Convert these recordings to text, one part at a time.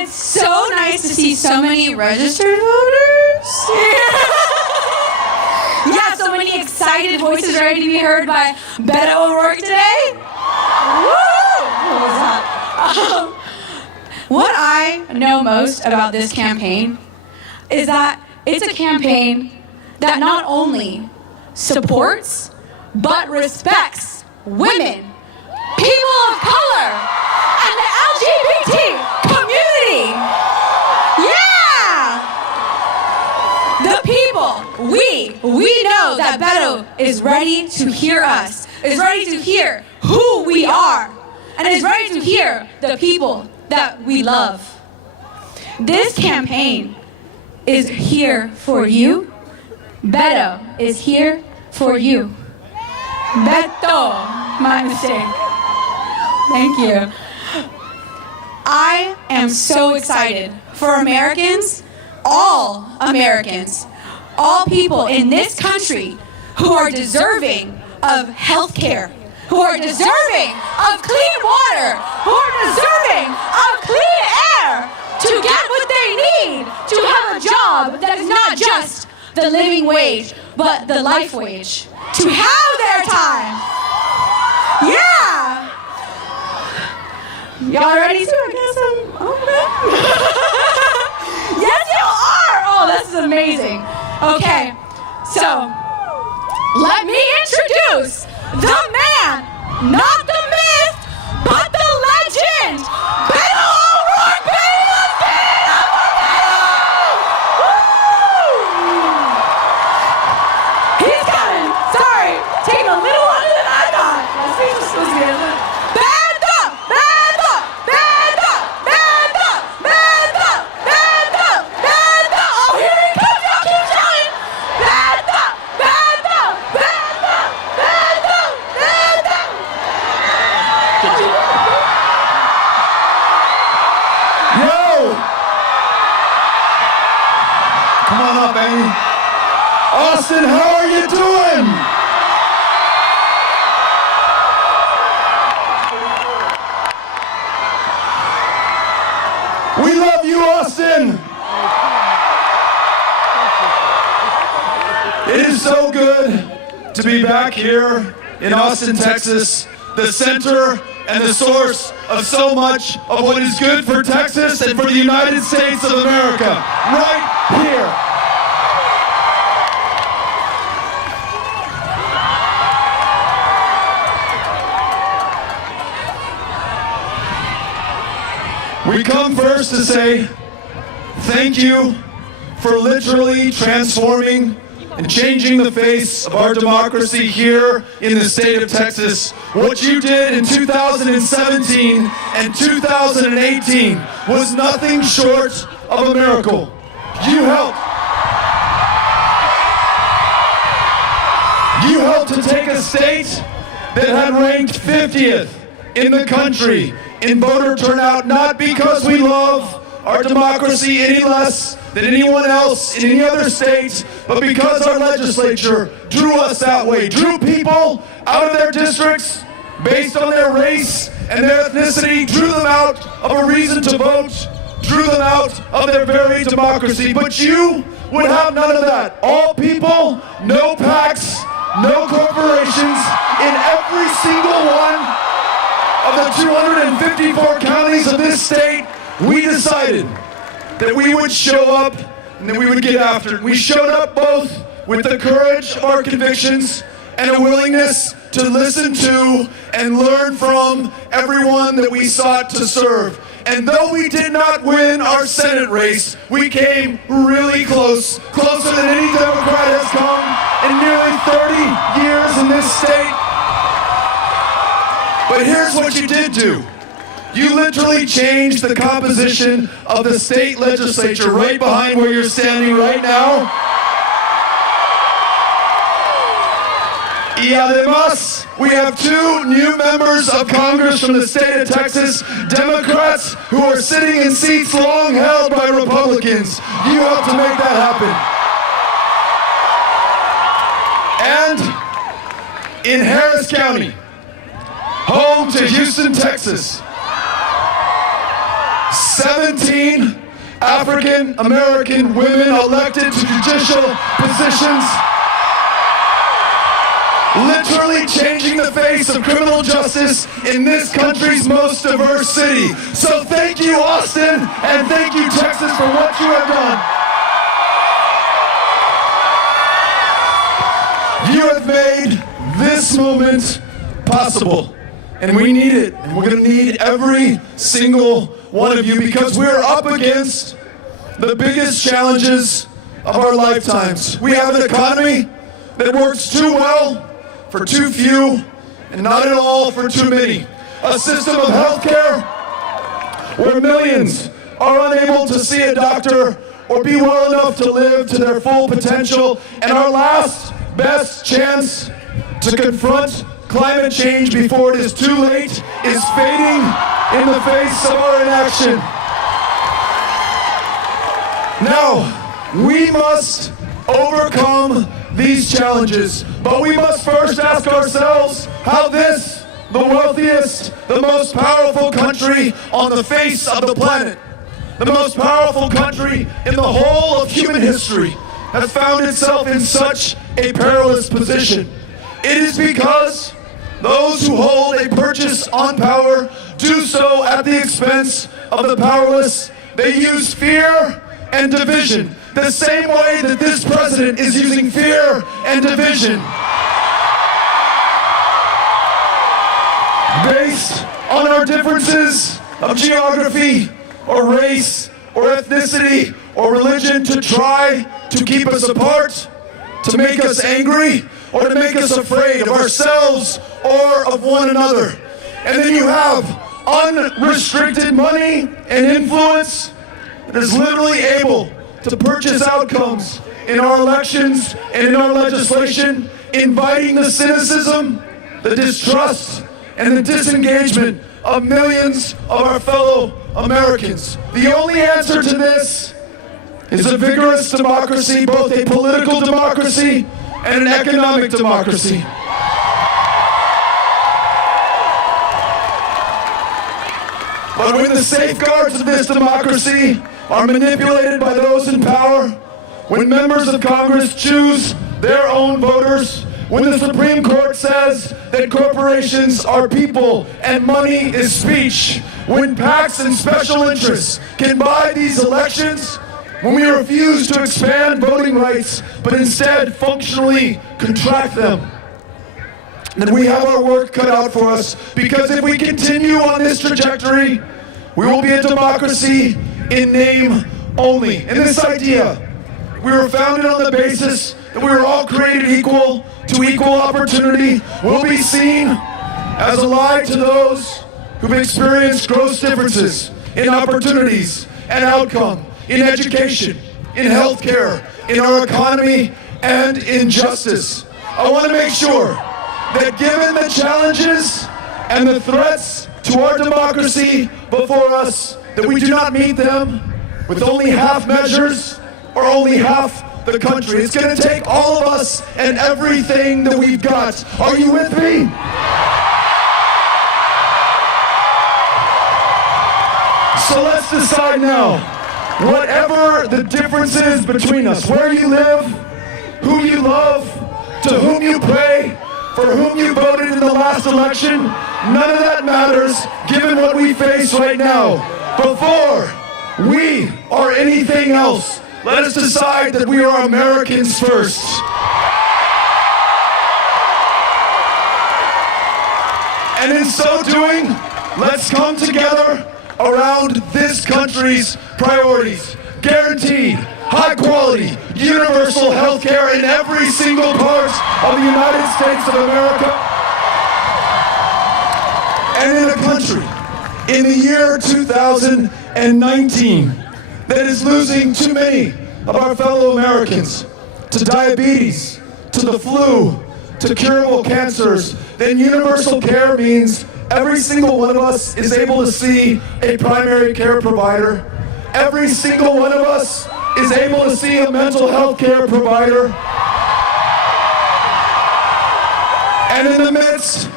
And it's so nice to see so many registered voters. Yeah, so many excited voices ready to be heard by Beto O'Rourke today. Woo! What was that? What I know most about this campaign is that it's a campaign that not only supports, but respects women, people of color, and the LGBT community. Yeah! The people, we know that Beto is ready to hear us, is ready to hear who we are, and is ready to hear the people that we love. This campaign is here for you. Beto is here for you. Beto, my mistake. Thank you. I am so excited for Americans, all people in this country who are deserving of health care, who are deserving of clean water, who are deserving of clean air, to get what they need to have a job that is not just the living wage, but the life wage, to have their time. Yeah! Y'all ready to? I guess I'm okay. Yes, you are! Oh, this is amazing. Okay, so let me introduce the man, not the myth, but the legend, Beto O'Rourke, baby! Let's get it up for Beto! Woo! He's coming. Sorry, taking a little longer than I thought. My speech was supposed to be Beto! Beto! Beto! Beto! Beto! Beto! Beto! Oh, here he comes! Y'all keep shouting! Beto! Beto! Beto! Beto! Beto! Yo! Come on up, Amy. Austin, how are you doing? We love you, Austin. It is so good to be back here in Austin, Texas, the center and the source of so much of what is good for Texas and for the United States of America, right here. We come first to say thank you for literally transforming and changing the face of our democracy here in the state of Texas. What you did in 2017 and 2018 was nothing short of a miracle. You helped to take a state that had ranked 50th in the country in voter turnout, not because we love our democracy any less than anyone else in any other state, but because our legislature drew us that way, drew people out of their districts based on their race and their ethnicity, drew them out of a reason to vote, drew them out of their very democracy. But you would have none of that. All people, no PACs, no corporations, in every single one of the 254 counties of this state, we decided that we would show up and that we would get after it. We showed up both with the courage of our convictions and a willingness to listen to and learn from everyone that we sought to serve. And though we did not win our Senate race, we came really close, closer than any Democrat has come in nearly 30 years in this state. But here's what you did do. You literally changed the composition of the state legislature right behind where you're standing right now. Y además, we have two new members of Congress from the state of Texas, Democrats who are sitting in seats long held by Republicans. You helped to make that happen. And in Harris County, home to Houston, Texas, 17 African American women elected to judicial positions, literally changing the face of criminal justice in this country's most diverse city. So thank you, Austin, and thank you, Texas, for what you have done. You have made this moment possible, and we need it, and we're going to need every single one of you, because we're up against the biggest challenges of our lifetimes. We have an economy that works too well for too few, and not at all for too many. A system of healthcare where millions are unable to see a doctor or be well enough to live to their full potential, and our last best chance to confront climate change before it is too late is fading in the face of our inaction. Now, we must overcome these challenges, but we must first ask ourselves how this, the wealthiest, the most powerful country on the face of the planet, the most powerful country in the whole of human history, has found itself in such a perilous position. It is because those who hold a purchase on power do so at the expense of the powerless. They use fear and division, the same way that this president is using fear and division, based on our differences of geography or race or ethnicity or religion, to try to keep us apart, to make us angry, or to make us afraid of ourselves or of one another. And then you have unrestricted money and influence that is literally able to purchase outcomes in our elections and in our legislation, inviting the cynicism, the distrust, and the disengagement of millions of our fellow Americans. The only answer to this is a vigorous democracy, both a political democracy and an economic democracy. But when the safeguards of this democracy are manipulated by those in power, when members of Congress choose their own voters, when the Supreme Court says that corporations are people and money is speech, when PACs and special interests can buy these elections, when we refuse to expand voting rights but instead functionally contract them, then we have our work cut out for us, because if we continue on this trajectory, we will be a democracy in name only. And this idea, we were founded on the basis that we were all created equal to equal opportunity, will be seen as a lie to those who've experienced gross differences in opportunities and outcome, in education, in healthcare, in our economy, and in justice. I want to make sure that given the challenges and the threats to our democracy before us, that we do not meet them with only half measures or only half the country. It's going to take all of us and everything that we've got. Are you with me? So let's decide now. Whatever the difference is between us, where you live, who you love, to whom you pray, for whom you voted in the last election, none of that matters given what we face right now. Before we are anything else, let us decide that we are Americans first. And in so doing, let's come together around this country's priorities. Guaranteed, high-quality, universal health care in every single part of the United States of America. And in a country, in the year 2019, that is losing too many of our fellow Americans to diabetes, to the flu, to curable cancers, then universal care means every single one of us is able to see a primary care provider. Every single one of us is able to see a mental health care provider. And in the midst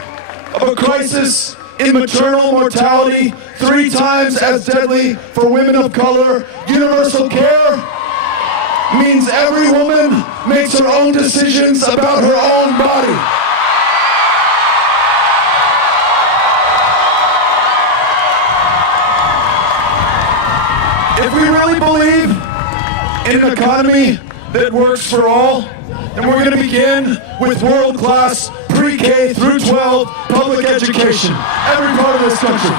of a crisis in maternal mortality, 3 times as deadly for women of color. Universal care means every woman makes her own decisions about her own body. If we really believe in an economy that works for all, then we're going to begin with world-class pre-K through 12 public education, every part of this country.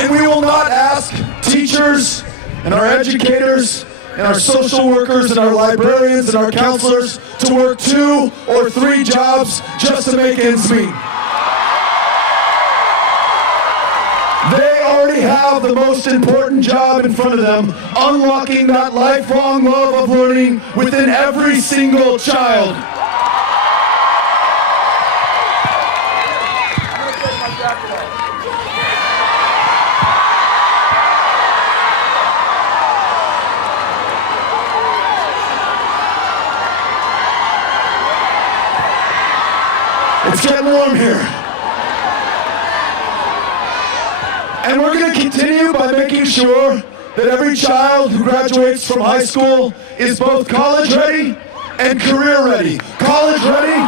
And we will not ask teachers and our educators and our social workers and our librarians and our counselors to work 2 or 3 jobs just to make ends meet. They already have the most important job in front of them, unlocking that lifelong love of learning within every single child. It's getting warm here. And we're going to continue by making sure that every child who graduates from high school is both college ready and career ready. College ready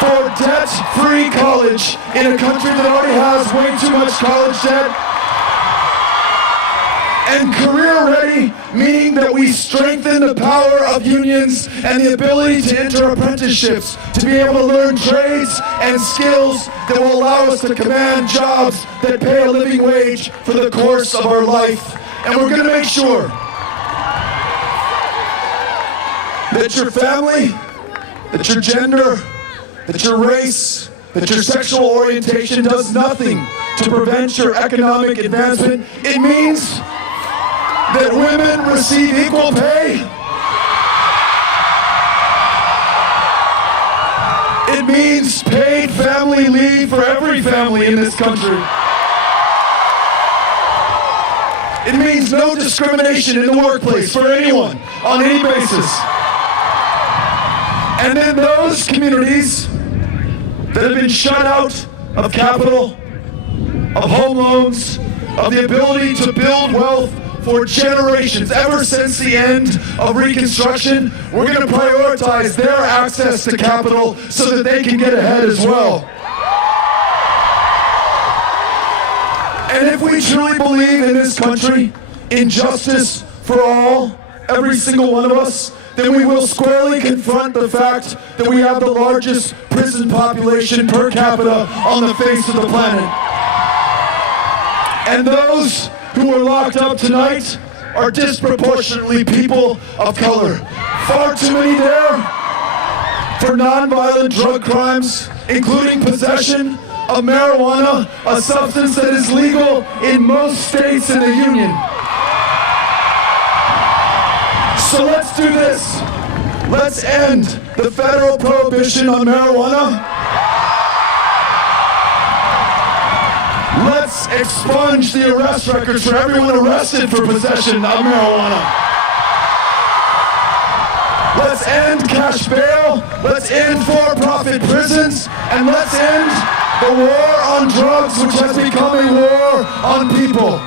for debt-free college in a country that already has way too much college debt. And career ready, meaning that we strengthen the power of unions and the ability to enter apprenticeships, to be able to learn trades and skills that will allow us to command jobs that pay a living wage for the course of our life. And we're going to make sure that your family, that your gender, that your race, that your sexual orientation does nothing to prevent your economic advancement. It means that women receive equal pay. It means paid family leave for every family in this country. It means no discrimination in the workplace for anyone on any basis. And then those communities that have been shut out of capital, of home loans, of the ability to build wealth for generations, ever since the end of Reconstruction, we're going to prioritize their access to capital so that they can get ahead as well. And if we truly believe in this country, in justice for all, every single one of us, then we will squarely confront the fact that we have the largest prison population per capita on the face of the planet. And those who are locked up tonight are disproportionately people of color. Far too many there for nonviolent drug crimes, including possession of marijuana, a substance that is legal in most states in the Union. So let's do this. Let's end the federal prohibition on marijuana. Let's expunge the arrest records for everyone arrested for possession of marijuana. Let's end cash bail. Let's end for-profit prisons. And let's end the war on drugs, which has become a war on people.